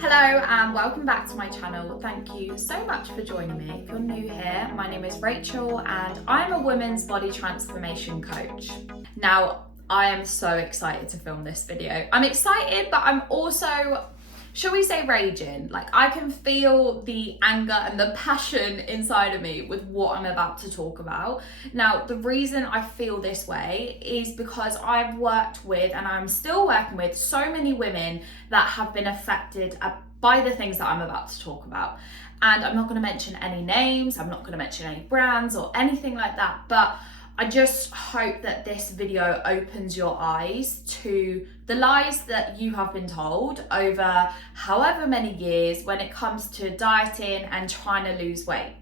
Hello and welcome back to my channel. Thank you so much for joining me. If you're new here, my name is Rachel and I'm a women's body transformation coach. Now, I am so excited to film this video. I'm excited, but I'm also, shall we say, raging. Like, I can feel the anger and the passion inside of me with what I'm about to talk about. Now, the reason I feel this way is because I've worked with, and I'm still working with, so many women that have been affected by the things that I'm about to talk about. And I'm not going to mention any names, I'm not going to mention any brands or anything like that, but I just hope that this video opens your eyes to the lies that you have been told over however many years when it comes to dieting and trying to lose weight.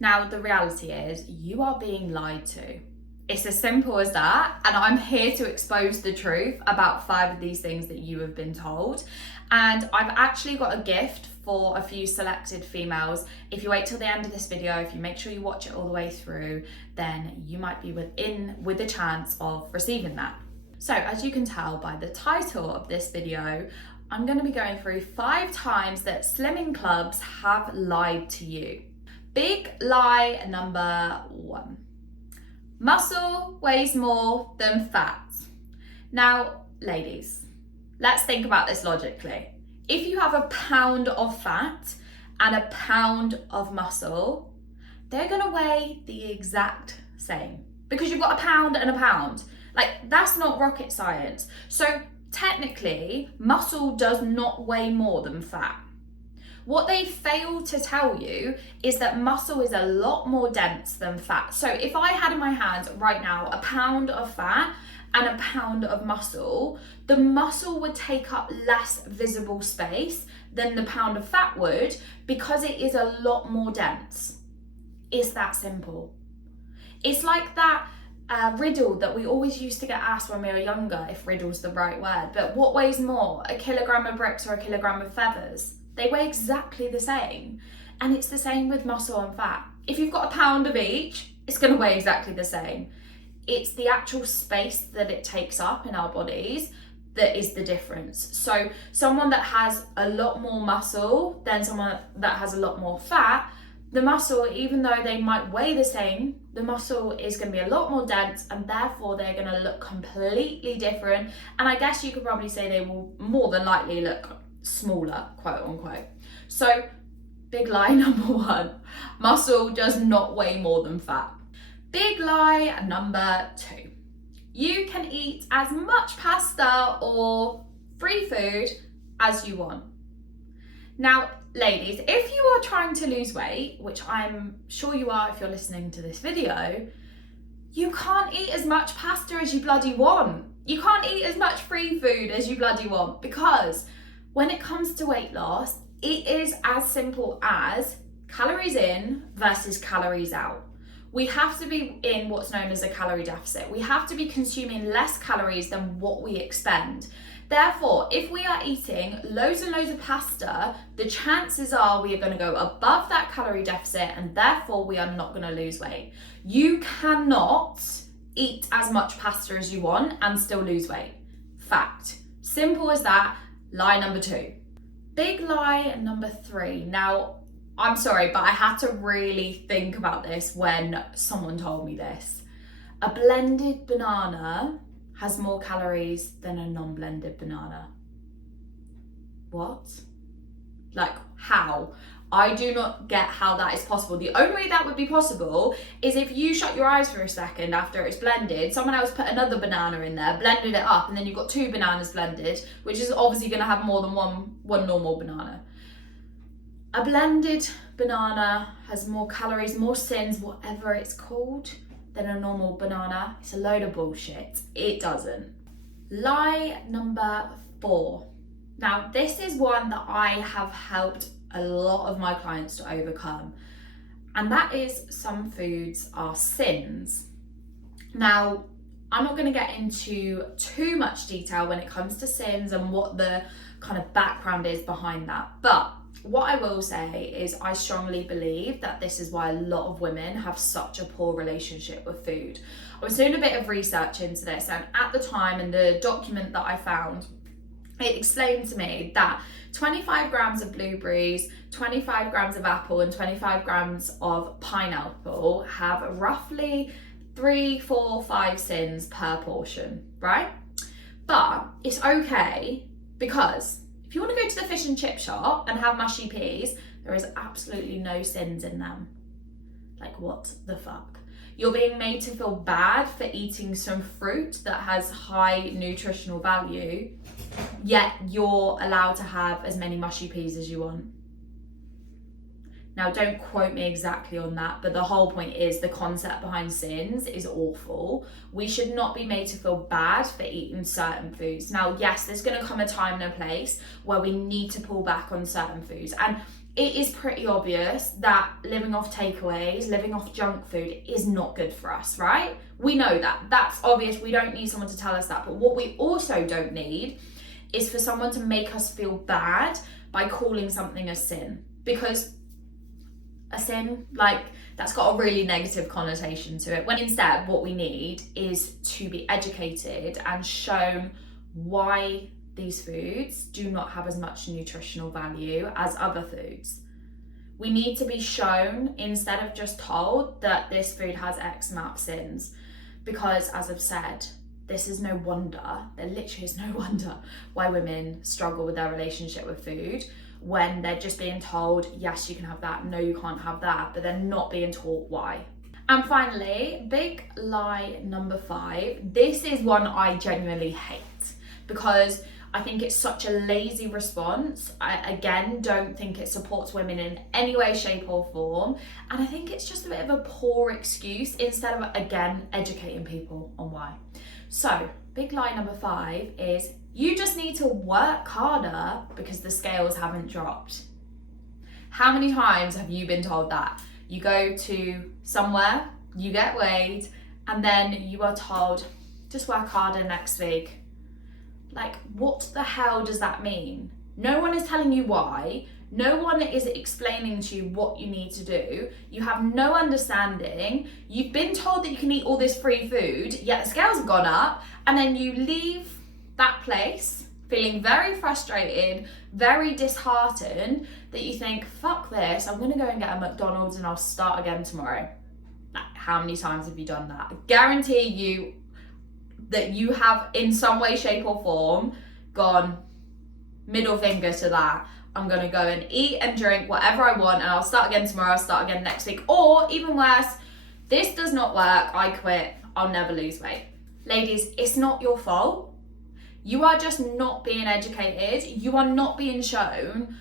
Now, the reality is you are being lied to. It's as simple as that, and I'm here to expose the truth about 5 of these things that you have been told. And I've actually got a gift for a few selected females. If you wait till the end of this video, if you make sure you watch it all the way through, then you might be with a chance of receiving that. So as you can tell by the title of this video, I'm going to be going through 5 times that slimming clubs have lied to you. Big lie number 1. Muscle weighs more than fat. Now, ladies, let's think about this logically. If you have a pound of fat and a pound of muscle, they're gonna weigh the exact same because you've got a pound and a pound. Like, that's not rocket science. So technically, muscle does not weigh more than fat. What they fail to tell you is that muscle is a lot more dense than fat. So if I had in my hands right now a pound of fat and a pound of muscle, the muscle would take up less visible space than the pound of fat would because it is a lot more dense. It's that simple. It's like that riddle that we always used to get asked when we were younger, if riddle's the right word, but what weighs more, a kilogram of bricks or a kilogram of feathers? They weigh exactly the same. And it's the same with muscle and fat. If you've got a pound of each, it's gonna weigh exactly the same. It's the actual space that it takes up in our bodies that is the difference. So someone that has a lot more muscle than someone that has a lot more fat, the muscle, even though they might weigh the same, the muscle is going to be a lot more dense and therefore they're going to look completely different. And I guess you could probably say they will more than likely look smaller, quote unquote. So big lie number 1, muscle does not weigh more than fat. Big lie number 2, you can eat as much pasta or free food as you want. Now, ladies, if you are trying to lose weight, which I'm sure you are if you're listening to this video, you can't eat as much pasta as you bloody want. You can't eat as much free food as you bloody want, because when it comes to weight loss, it is as simple as calories in versus calories out. We have to be in what's known as a calorie deficit. We have to be consuming less calories than what we expend. Therefore, if we are eating loads and loads of pasta, the chances are we are going to go above that calorie deficit and therefore we are not going to lose weight. You cannot eat as much pasta as you want and still lose weight. Fact. Simple as that. Lie number 2. Big lie number 3. Now, I'm sorry, but I had to really think about this when someone told me this. A blended banana has more calories than a non-blended banana. What? Like, how? I do not get how that is possible. The only way that would be possible is if you shut your eyes for a second after it's blended, someone else put another banana in there, blended it up, and then you've got 2 bananas blended, which is obviously going to have more than one normal banana. A blended banana has more calories, more sins, whatever it's called, than a normal banana. It's a load of bullshit. It doesn't. Lie number 4. Now, this is one that I have helped a lot of my clients to overcome, and that is some foods are sins. Now, I'm not going to get into too much detail when it comes to sins and what the kind of background is behind that, but what I will say is I strongly believe that this is why a lot of women have such a poor relationship with food. I was doing a bit of research into this, and at the time, in the document that I found, it explained to me that 25 grams of blueberries, 25 grams of apple, and 25 grams of pineapple have roughly 3, 4, 5 sins per portion, right? But it's okay, because if you want to go to the fish and chip shop and have mushy peas, there is absolutely no sins in them. Like, what the fuck? You're being made to feel bad for eating some fruit that has high nutritional value, yet you're allowed to have as many mushy peas as you want. Now, don't quote me exactly on that, but the whole point is the concept behind sins is awful. We should not be made to feel bad for eating certain foods. Now, yes, there's going to come a time and a place where we need to pull back on certain foods. And it is pretty obvious that living off takeaways, living off junk food is not good for us, right? We know that. That's obvious. We don't need someone to tell us that. But what we also don't need is for someone to make us feel bad by calling something a sin. Because a sin, like, that's got a really negative connotation to it, when instead what we need is to be educated and shown why these foods do not have as much nutritional value as other foods. We need to be shown instead of just told that this food has X amount of sins, because as I've said, this is no wonder, there literally is no wonder why women struggle with their relationship with food, when they're just being told, yes, you can have that, no, you can't have that, but they're not being taught why. And finally, big lie number 5. This is one I genuinely hate, because I think it's such a lazy response. I, again, don't think it supports women in any way, shape or form. And I think it's just a bit of a poor excuse instead of, again, educating people on why. So, big lie number 5 is, you just need to work harder because the scales haven't dropped. How many times have you been told that? You go to somewhere, you get weighed, and then you are told, just work harder next week. Like, what the hell does that mean? No one is telling you why. No one is explaining to you what you need to do. You have no understanding. You've been told that you can eat all this free food, yet the scales have gone up, and then you leave that place feeling very frustrated, very disheartened, that you think, fuck this, I'm gonna go and get a McDonald's and I'll start again tomorrow. Like, how many times have you done that? I guarantee you that you have, in some way, shape or form, gone middle finger to that. I'm gonna go and eat and drink whatever I want and I'll start again tomorrow, I'll start again next week. Or even worse, this does not work, I quit, I'll never lose weight. Ladies, it's not your fault. You are just not being educated. You are not being shown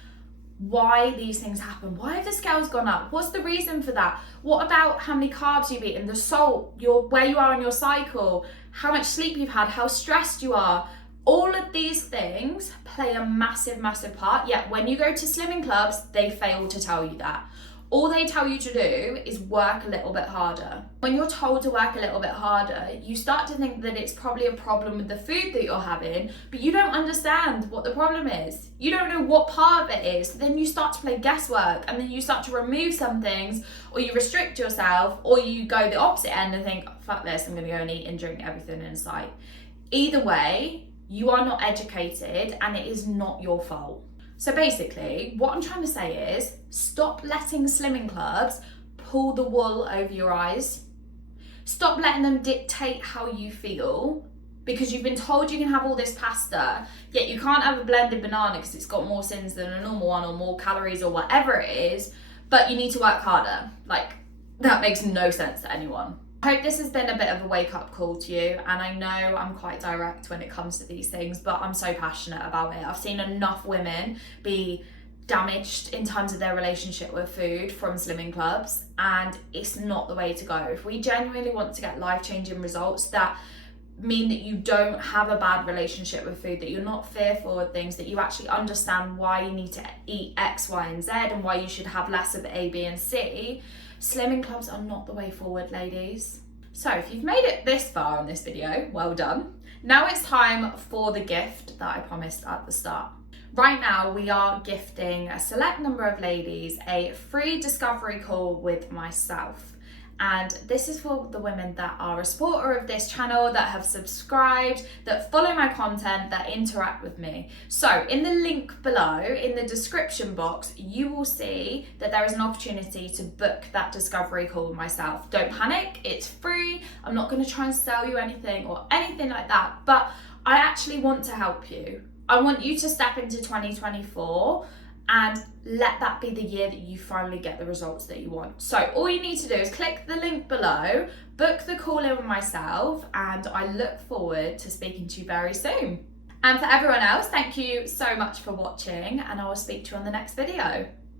why these things happen. Why have the scales gone up? What's the reason for that? What about how many carbs you've eaten, the salt, where you are in your cycle, how much sleep you've had, how stressed you are? All of these things play a massive, massive part. Yet when you go to slimming clubs, they fail to tell you that. All they tell you to do is work a little bit harder. When you're told to work a little bit harder, you start to think that it's probably a problem with the food that you're having, but you don't understand what the problem is. You don't know what part of it is. Then you start to play guesswork, and then you start to remove some things, or you restrict yourself, or you go the opposite end and think, fuck this, I'm gonna go and eat and drink everything in sight. Either way, you are not educated and it is not your fault. So basically, what I'm trying to say is, stop letting slimming clubs pull the wool over your eyes. Stop letting them dictate how you feel, because you've been told you can have all this pasta, yet you can't have a blended banana because it's got more sins than a normal one, or more calories, or whatever it is, but you need to work harder. Like, that makes no sense to anyone. I hope this has been a bit of a wake-up call to you, and I know I'm quite direct when it comes to these things, but I'm so passionate about it. I've seen enough women be damaged in terms of their relationship with food from slimming clubs, and it's not the way to go. If we genuinely want to get life-changing results that mean that you don't have a bad relationship with food, that you're not fearful of things, that you actually understand why you need to eat X, Y, and Z, and why you should have less of A, B, and C, slimming clubs are not the way forward, ladies. So if you've made it this far in this video, well done. Now it's time for the gift that I promised at the start. Right now we are gifting a select number of ladies a free discovery call with myself. And this is for the women that are a supporter of this channel, that have subscribed, that follow my content, that interact with me. So in the link below, in the description box, you will see that there is an opportunity to book that discovery call with myself. Don't panic, it's free. I'm not going to try and sell you anything or anything like that, but I actually want to help you. I want you to step into 2024 and let that be the year that you finally get the results that you want. So all you need to do is click the link below, book the call in with myself, and I look forward to speaking to you very soon. And for everyone else, thank you so much for watching, and I will speak to you on the next video.